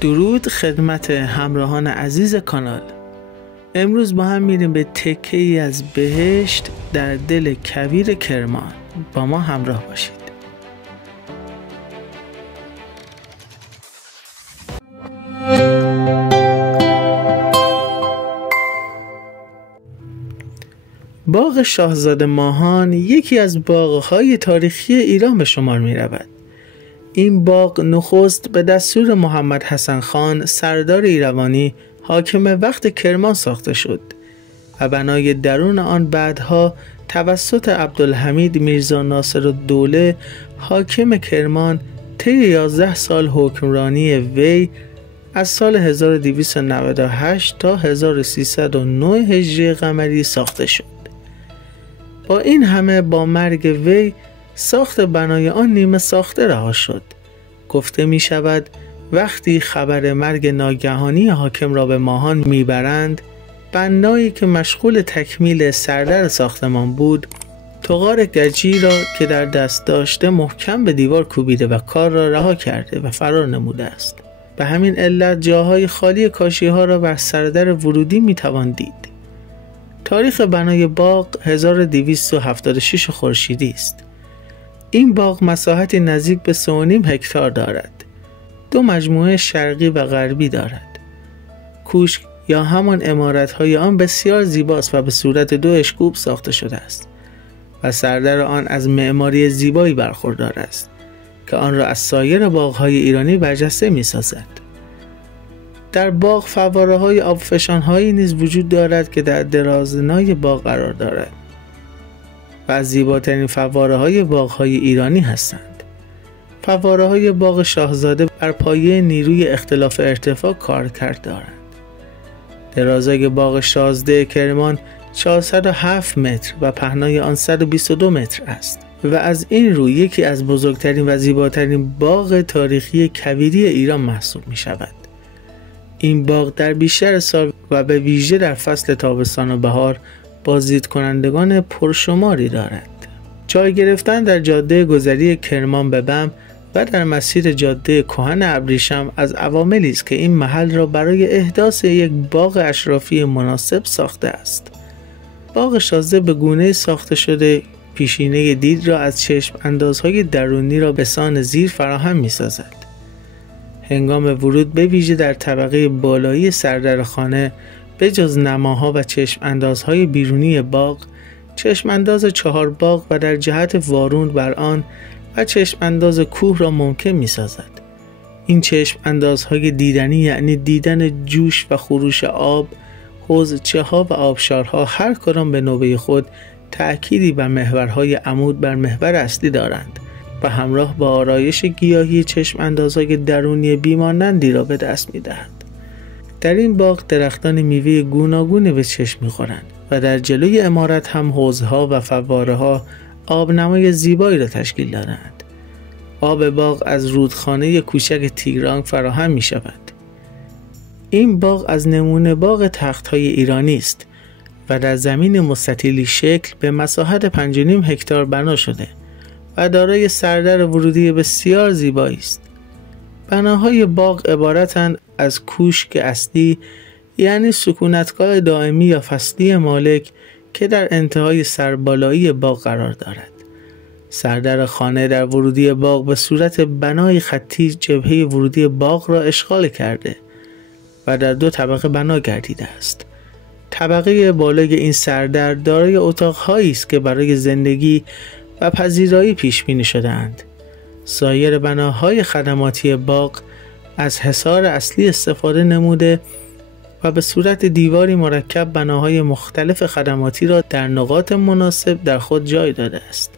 درود خدمت همراهان عزیز کانال. امروز با هم میریم به تکه‌ای از بهشت در دل کویر کرمان. با ما همراه باشید. باغ شاهزاده ماهان یکی از باغ‌های تاریخی ایران به شمار می‌رود. این باغ نخست به دستور محمد حسن خان سردار ایروانی حاکم وقت کرمان ساخته شد و بنای درون آن بعدها توسط عبدالحمید میرزا ناصرالدوله حاکم کرمان طی 11 سال حکمرانی وی از سال 1298 تا 1309 هجری قمری ساخته شد. با این همه با مرگ وی ساخت بنای آن نیمه ساخته رها شد. گفته می شود وقتی خبر مرگ ناگهانی حاکم را به ماهان میبرند، بنایی که مشغول تکمیل سردر ساختمان بود طغار گجی را که در دست داشته محکم به دیوار کوبیده و کار را رها کرده و فرار نموده است. به همین علت جاهای خالی کاشی‌ها را بر سردر ورودی میتوان دید. تاریخ بنای باغ 1276 خورشیدی است. این باغ مساحتی نزدیک به 3.5 هکتار دارد. 2 مجموعه شرقی و غربی دارد. کوشک یا همان عمارت‌های آن بسیار زیباست و به صورت 2 اشکوب ساخته شده است و سردر آن از معماری زیبایی برخوردار است که آن را از سایر باغ‌های ایرانی برجسته می‌سازد. در باغ فواره‌های آبفشان‌هایی نیز وجود دارد که در درازنای باغ قرار دارد و از زیباترین فواره‌های باغ‌های ایرانی هستند. فواره‌های باغ شاهزاده بر پایه نیروی اختلاف ارتفاع کارکرد دارند. درازای باغ شاهزاده کرمان 407 متر و پهنای آن 122 متر است و از این رو یکی از بزرگترین و زیباترین باغ تاریخی کویری ایران محسوب می شود. این باغ در بیشتر سال و به ویژه در فصل تابستان و بهار بازدید کنندگان پرشماری دارد. جای گرفتن در جاده گذری کرمان به بم و در مسیر جاده کهن ابریشم از عواملی است که این محل را برای احداث یک باغ اشرافی مناسب ساخته است. باغ شاهزاده به گونه‌ای ساخته شده پیشینه دید را از چشم اندازهای درونی را به سان زیر فراهم می‌سازد. هنگام ورود به ویژه در طبقه بالایی سردر خانه به جز نماها و چشم اندازهای بیرونی باغ، چشم انداز 4 باغ و در جهت وارون بر آن و چشم انداز کوه را ممکن می سازد. این چشم اندازهای دیدنی یعنی دیدن جوش و خروش آب، حوضچه ها و آبشارها هر کدام به نوبه خود تأکیدی بر محورهای عمود بر محور اصلی دارند و همراه با آرایش گیاهی چشم اندازهای درونی بیمانندی را به دست می دهند. در این باغ درختان میوه گوناگونی به چشم می‌خورند و در جلوی عمارت هم حوضها و فواره‌ها آبنمای زیبایی را تشکیل دادند. آب باغ از رودخانه کوچک تیگرانگ فراهم می‌شود. این باغ از نمونه باغ تخت‌های ایرانی است و در زمین مستطیلی شکل به مساحت 5.5 هکتار بنا شده و دارای سردر ورودی بسیار زیبایی است. بناهای باغ عبارتند از کوشک اصلی یعنی سکونتگاه دائمی یا فصلی مالک که در انتهای سربالایی باغ قرار دارد. سردر خانه در ورودی باغ به صورت بنای خطی جبهه ورودی باغ را اشغال کرده و در 2 طبقه بنا گردیده است. طبقه بالای این سردر دارای اتاق‌هایی است که برای زندگی و پذیرایی پیش بینی شده‌اند. سایر بناهای خدماتی باغ از حصار اصلی استفاده نموده و به صورت دیواری مرکب بناهای مختلف خدماتی را در نقاط مناسب در خود جای داده است.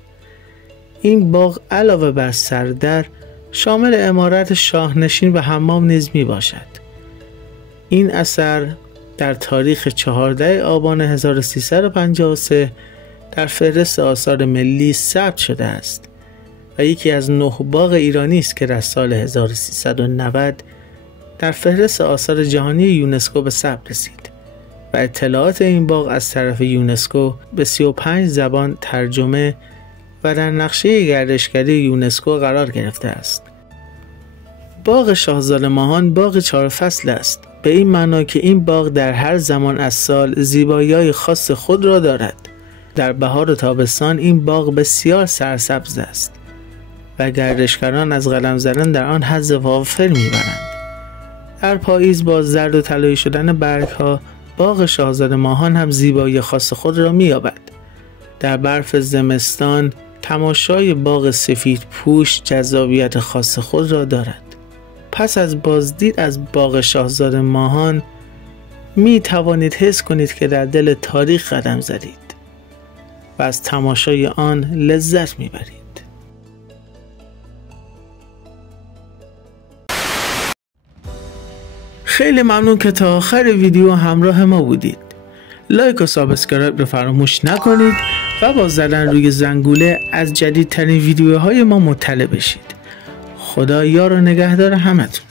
این باغ علاوه بر سردر شامل عمارت شاهنشین و حمام نیز می باشد. این اثر در تاریخ 14 آبان 1353 در فهرست آثار ملی ثبت شده است و یکی از 9 باغ ایرانی است که در سال 1390 در فهرست آثار جهانی یونسکو به ثبت رسید و اطلاعات این باغ از طرف یونسکو به 35 زبان ترجمه و در نقشه گردشگری یونسکو قرار گرفته است. باغ شاهزاده ماهان باغ 4 فصل است، به این معنا که این باغ در هر زمان از سال زیبایی‌های خاص خود را دارد. در بهار و تابستان این باغ بسیار سرسبز است و گردشگران از قدم زدن در آن حظ وافر میبرند. در پاییز با زرد و طلایی شدن برگ‌ها باغ شاهزاده ماهان هم زیبایی خاص خود را می‌یابد. در برف زمستان تماشای باغ سفید پوش جذابیت خاص خود را دارد. پس از بازدید از باغ شاهزاده ماهان می توانید حس کنید که در دل تاریخ قدم زدید و از تماشای آن لذت می برید. خیلی ممنون که تا آخر ویدیو همراه ما بودید. لایک و سابسکرایب رو فراموش نکنید و با زدن روی زنگوله از جدیدترین ویدیوهای ما مطلع بشید. خدا یار و نگهدار همتون.